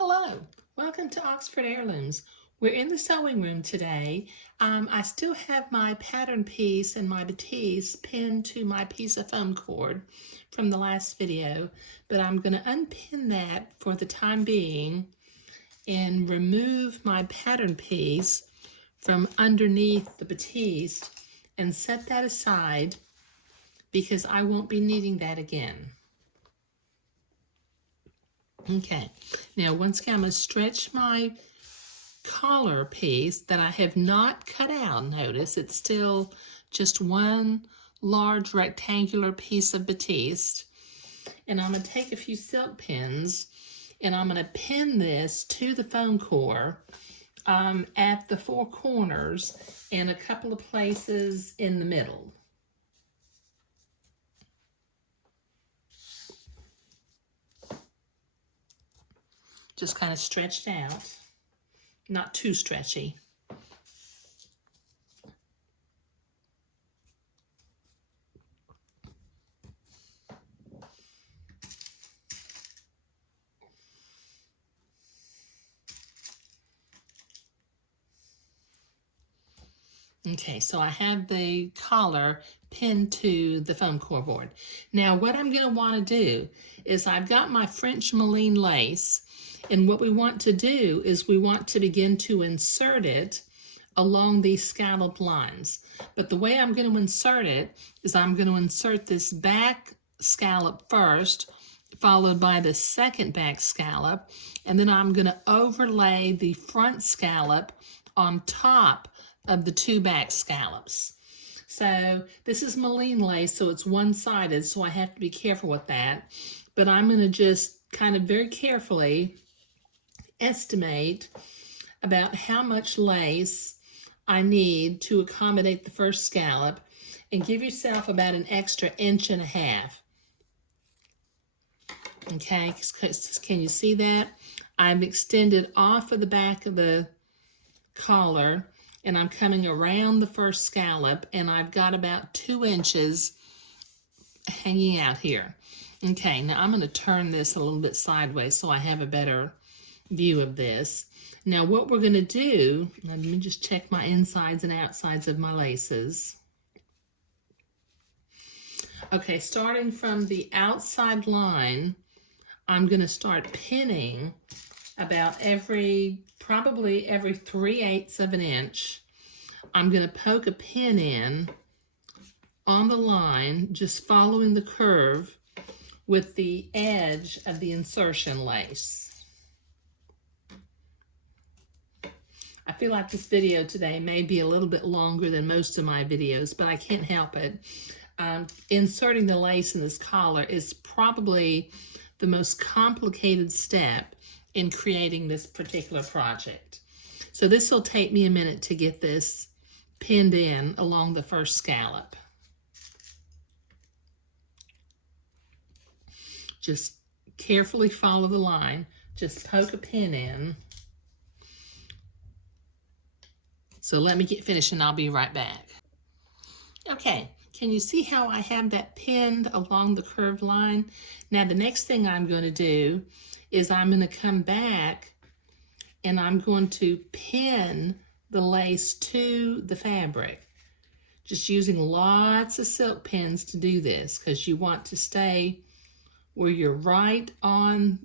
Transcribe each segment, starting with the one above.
Hello, welcome to Oxford Heirlooms. We're in the sewing room today. I still have my pattern piece and my batiste pinned to my piece of foam cord from the last video, but I'm going to unpin that for the time being and remove my pattern piece from underneath the batiste and set that aside because I won't be needing that again. Okay, now once again, I'm going to stretch my collar piece that I have not cut out. Notice it's still just one large rectangular piece of batiste. And I'm going to take a few silk pins and I'm going to pin this to the foam core at the four corners and a couple of places in the middle. Just kind of stretched out, not too stretchy. Okay, so I have the collar pinned to the foam core board. Now what I'm going to want to do is I've got my French Malines lace, and what we want to do is we want to begin to insert it along these scallop lines. But the way I'm going to insert it is I'm going to insert this back scallop first, followed by the second back scallop, and then I'm going to overlay the front scallop on top of the two back scallops. So this is Malines lace, so it's one-sided, so I have to be careful with that. But I'm going to just kind of very carefully estimate about how much lace I need to accommodate the first scallop, and give yourself about an extra 1.5 inches. Okay, can you see that? I've extended off of the back of the collar, and I'm coming around the first scallop, and I've got about 2 inches hanging out here. Okay, now I'm going to turn this a little bit sideways so I have a better view of this. Now what we're going to do, let me just check my insides and outsides of my laces. Okay, starting from the outside line, I'm going to start pinning about probably every 3/8 of an inch. I'm going to poke a pin in on the line, just following the curve with the edge of the insertion lace. I feel like this video today may be a little bit longer than most of my videos, but I can't help it. Inserting the lace in this collar is probably the most complicated step in creating this particular project. So this will take me a minute to get this pinned in along the first scallop. Just carefully follow the line. Just poke a pin in. So let me get finished and I'll be right back. Okay, can you see how I have that pinned along the curved line? Now the next thing I'm going to do is I'm going to come back and I'm going to pin the lace to the fabric. Just using lots of silk pins to do this, because you want to stay where you're right on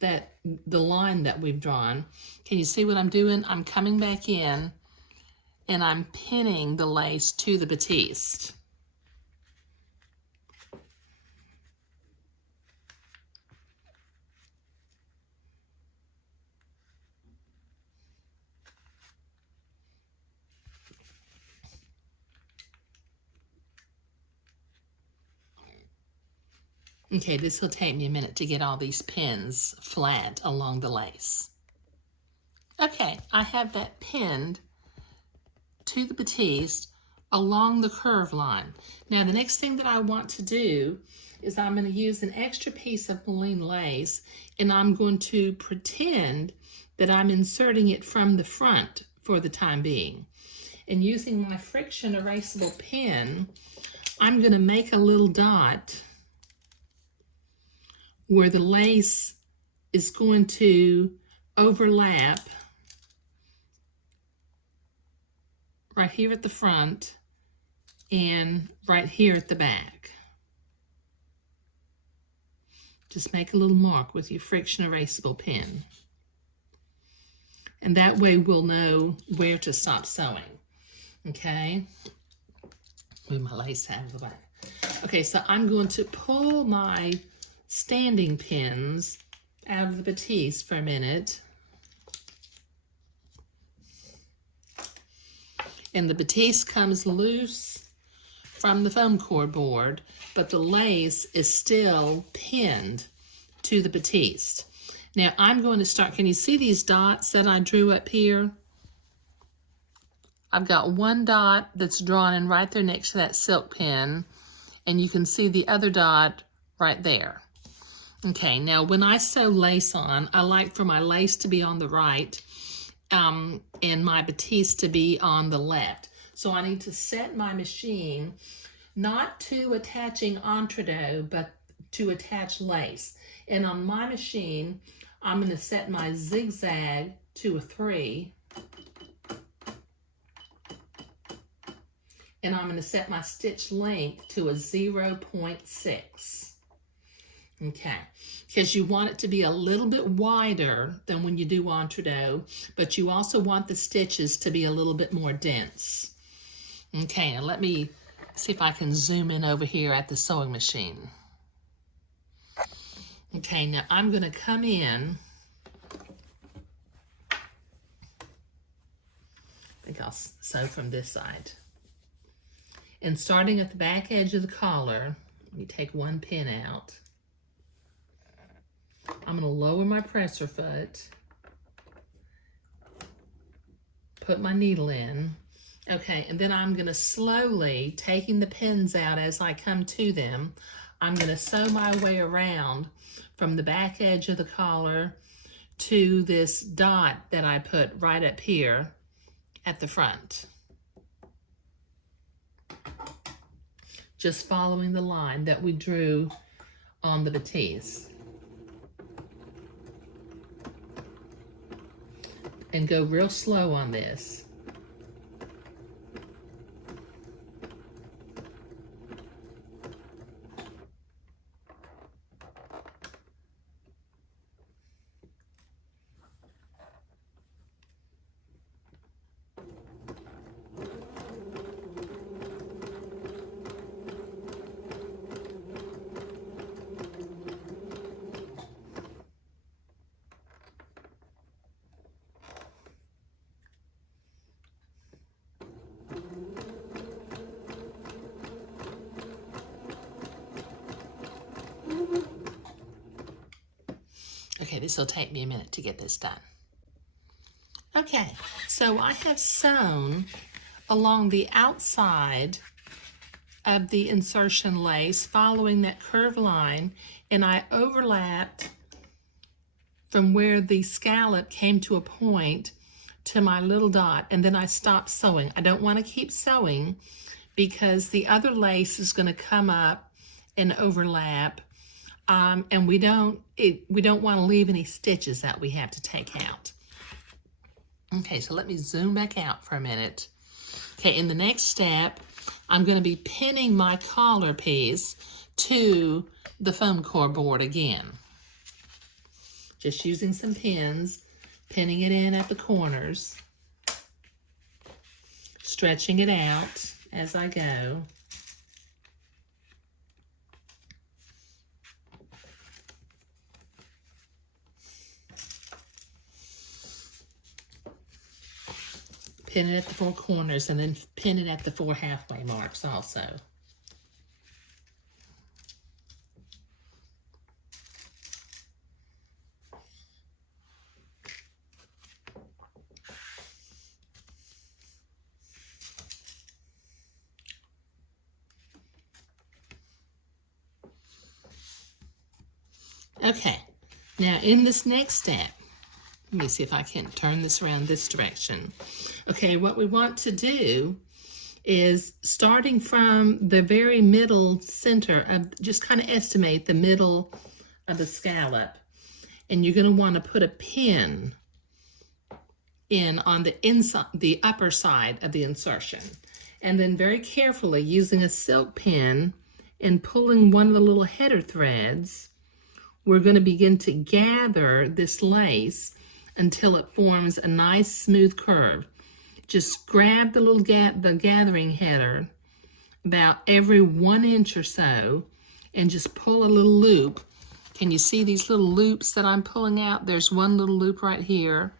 the line that we've drawn. Can you see what I'm doing? I'm coming back in and I'm pinning the lace to the batiste. Okay, this will take me a minute to get all these pins flat along the lace. Okay, I have that pinned to the batiste along the curve line. Now the next thing that I want to do is I'm going to use an extra piece of Malines lace, and I'm going to pretend that I'm inserting it from the front for the time being. And using my friction erasable pen, I'm going to make a little dot where the lace is going to overlap right here at the front and right here at the back. Just make a little mark with your friction erasable pen. And that way we'll know where to stop sewing. Okay? Move my lace out of the way. Okay, so I'm going to pull my standing pins out of the batiste for a minute. And the batiste comes loose from the foam core board, but the lace is still pinned to the batiste. Now I'm going to start, can you see these dots that I drew up here? I've got one dot that's drawn in right there next to that silk pin, and you can see the other dot right there. Okay, now when I sew lace on, I like for my lace to be on the right and my batiste to be on the left. So I need to set my machine not to attaching entredot, but to attach lace. And on my machine, I'm going to set my zigzag to a 3. And I'm going to set my stitch length to a 0.6. Okay, because you want it to be a little bit wider than when you do entredot, but you also want the stitches to be a little bit more dense. Okay, now let me see if I can zoom in over here at the sewing machine. Okay, now I'm going to come in. I think I'll sew from this side. And starting at the back edge of the collar, you take one pin out. I'm going to lower my presser foot, put my needle in. Okay, and then I'm going to slowly, taking the pins out as I come to them, I'm going to sew my way around from the back edge of the collar to this dot that I put right up here at the front. Just following the line that we drew on the batiste. And go real slow on this. Okay, this will take me a minute to get this done. Okay, so I have sewn along the outside of the insertion lace following that curved line, and I overlapped from where the scallop came to a point to my little dot, and then I stopped sewing. I don't want to keep sewing because the other lace is going to come up and overlap. And we don't want to leave any stitches that we have to take out. Okay, so let me zoom back out for a minute. Okay, in the next step, I'm going to be pinning my collar piece to the foam core board again. Just using some pins, pinning it in at the corners, stretching it out as I go. Pin it at the 4 corners and then pin it at the 4 halfway marks also. Okay, now in this next step, let me see if I can turn this around this direction. Okay, what we want to do is starting from the very middle center of, just kind of estimate the middle of the scallop. And you're going to want to put a pin in on the inside, the upper side of the insertion. And then very carefully using a silk pin and pulling one of the little header threads, we're going to begin to gather this lace until it forms a nice smooth curve. Just grab the little the gathering header about every 1 inch or so and just pull a little loop. Can you see these little loops that I'm pulling out? There's one little loop right here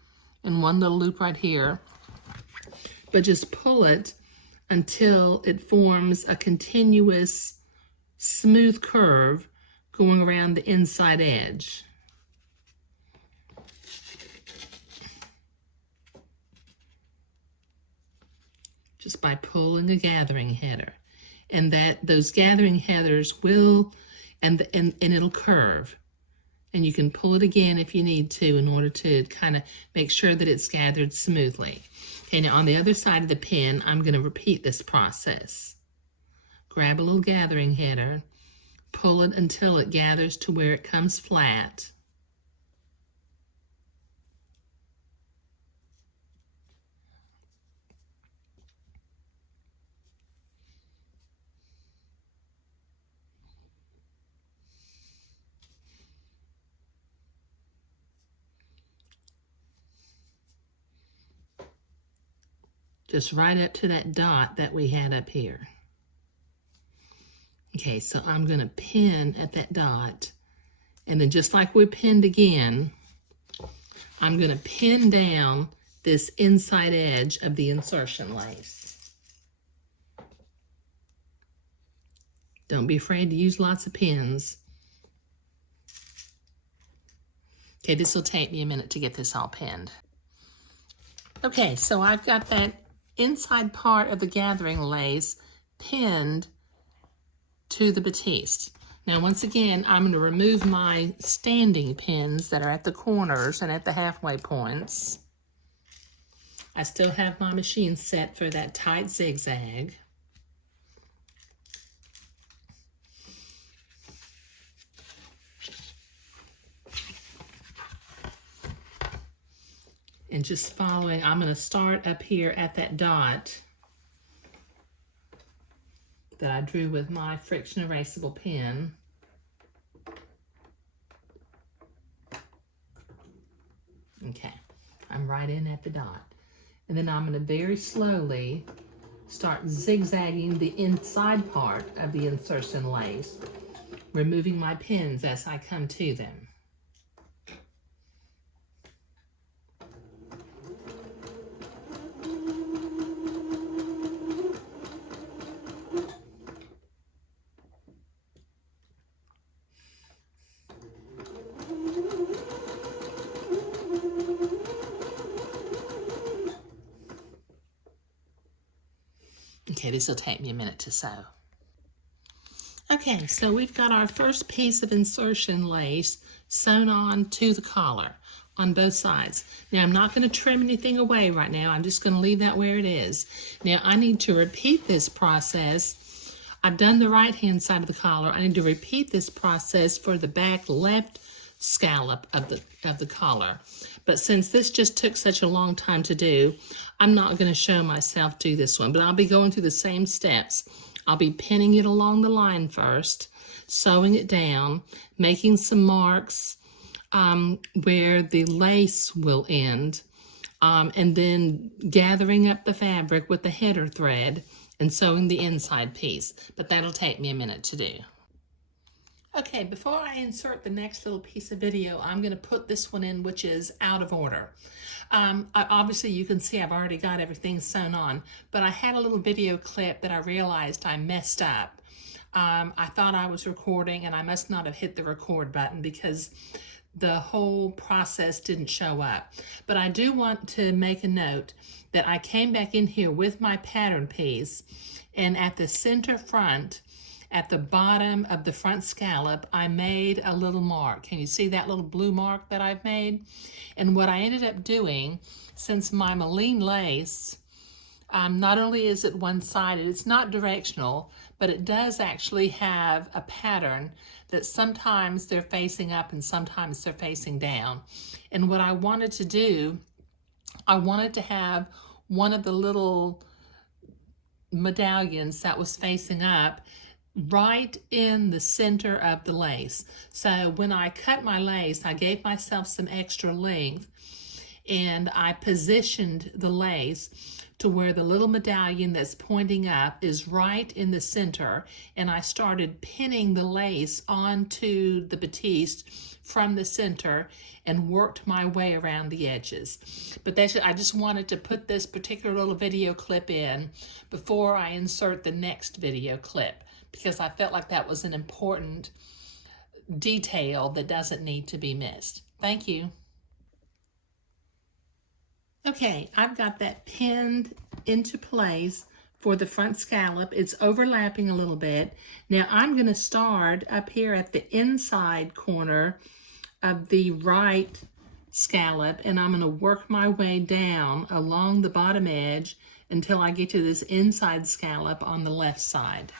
and one little loop right here. But just pull it until it forms a continuous smooth curve going around the inside edge. Just by pulling a gathering header. And those gathering headers will, and it'll curve. And you can pull it again if you need to in order to kind of make sure that it's gathered smoothly. Okay, now on the other side of the pin, I'm going to repeat this process. Grab a little gathering header, pull it until it gathers to where it comes flat. Just right up to that dot that we had up here. Okay, so I'm going to pin at that dot, and then just like we pinned again, I'm going to pin down this inside edge of the insertion lace. Don't be afraid to use lots of pins. Okay, this will take me a minute to get this all pinned. Okay, so I've got that inside part of the gathering lace pinned to the batiste. Now once again, I'm going to remove my standing pins that are at the corners and at the halfway points. I still have my machine set for that tight zigzag. And just following, I'm going to start up here at that dot that I drew with my friction erasable pen. Okay, I'm right in at the dot. And then I'm going to very slowly start zigzagging the inside part of the insertion lace, removing my pins as I come to them. Okay, this will take me a minute to sew. Okay, so we've got our first piece of insertion lace sewn on to the collar on both sides. Now, I'm not going to trim anything away right now. I'm just going to leave that where it is. Now, I need to repeat this process. I've done the right-hand side of the collar. I need to repeat this process for the back left scallop of the collar. But since this just took such a long time to do, I'm not going to show myself do this one, but I'll be going through the same steps. I'll be pinning it along the line first, sewing it down, making some marks where the lace will end, and then gathering up the fabric with the header thread and sewing the inside piece. But that'll take me a minute to do. Okay, before I insert the next little piece of video, I'm going to put this one in, which is out of order. Obviously, you can see I've already got everything sewn on, but I had a little video clip that I realized I messed up. I thought I was recording, and I must not have hit the record button because the whole process didn't show up. But I do want to make a note that I came back in here with my pattern piece, and at the center front, at the bottom of the front scallop, I made a little mark. Can you see that little blue mark that I've made? And what I ended up doing, since my Malin lace, not only is it one-sided, it's not directional, but it does actually have a pattern that sometimes they're facing up and sometimes they're facing down. And what I wanted to do I wanted to have one of the little medallions that was facing up right in the center of the lace. So when I cut my lace, I gave myself some extra length and I positioned the lace to where the little medallion that's pointing up is right in the center, and I started pinning the lace onto the batiste from the center and worked my way around the edges. But I just wanted to put this particular little video clip in before I insert the next video clip, because I felt like that was an important detail that doesn't need to be missed. Thank you. Okay, I've got that pinned into place for the front scallop. It's overlapping a little bit. Now I'm going to start up here at the inside corner of the right scallop, and I'm going to work my way down along the bottom edge until I get to this inside scallop on the left side.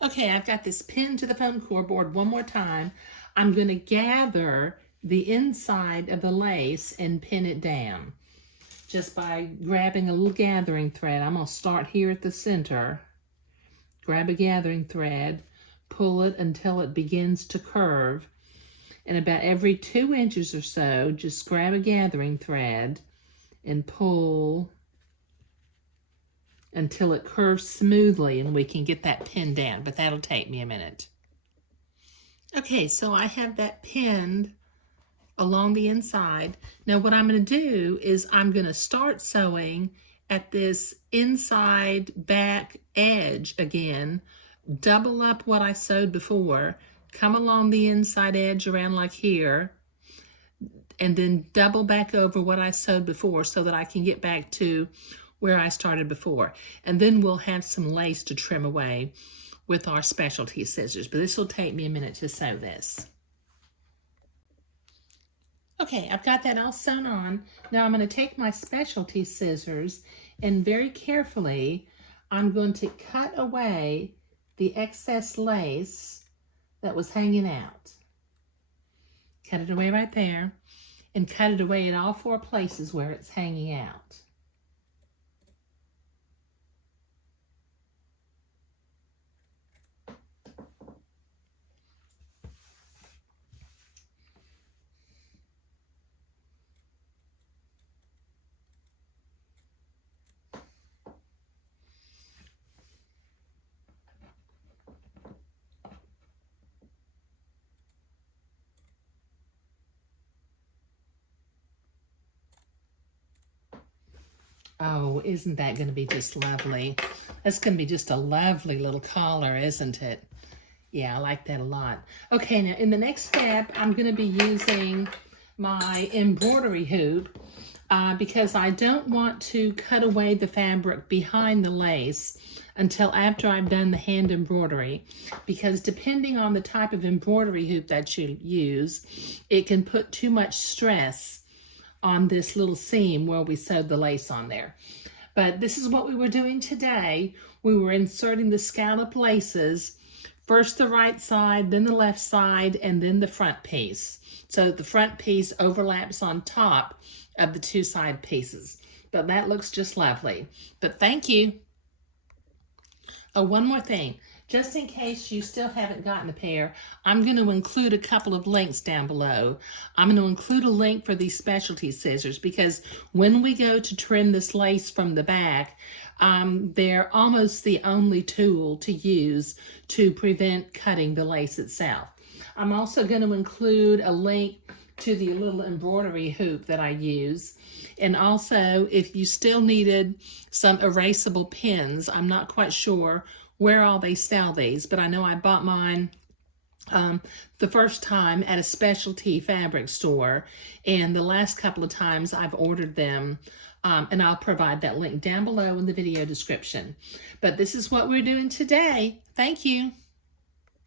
Okay, I've got this pinned to the foam core board one more time. I'm going to gather the inside of the lace and pin it down just by grabbing a little gathering thread. I'm going to start here at the center, grab a gathering thread, pull it until it begins to curve, and about every 2 inches or so, just grab a gathering thread and pull until it curves smoothly and we can get that pinned down, but that'll take me a minute. Okay, so I have that pinned along the inside. Now what I'm going to do is I'm going to start sewing at this inside back edge again, double up what I sewed before, come along the inside edge around like here, and then double back over what I sewed before so that I can get back to where I started before. And then we'll have some lace to trim away with our specialty scissors, but this will take me a minute to sew this. Okay, I've got that all sewn on. Now I'm going to take my specialty scissors and very carefully I'm going to cut away the excess lace that was hanging out. Cut it away right there and cut it away in all 4 places where it's hanging out. Oh, isn't that going to be just lovely? That's going to be just a lovely little collar, isn't it? Yeah, I like that a lot. Okay, now in the next step, I'm going to be using my embroidery hoop because I don't want to cut away the fabric behind the lace until after I've done the hand embroidery, because depending on the type of embroidery hoop that you use, it can put too much stress on this little seam where we sewed the lace on there. But this is what we were doing today. We were inserting the scallop laces, first the right side, then the left side, and then the front piece. So the front piece overlaps on top of the 2 side pieces. But that looks just lovely. But thank you. Oh, one more thing. Just in case you still haven't gotten a pair, I'm going to include a couple of links down below. I'm going to include a link for these specialty scissors because when we go to trim this lace from the back, they're almost the only tool to use to prevent cutting the lace itself. I'm also going to include a link to the little embroidery hoop that I use. And also, if you still needed some erasable pins, I'm not quite sure where all they sell these, but I know I bought mine the first time at a specialty fabric store, and the last couple of times I've ordered them, and I'll provide that link down below in the video description. But this is what we're doing today. Thank you.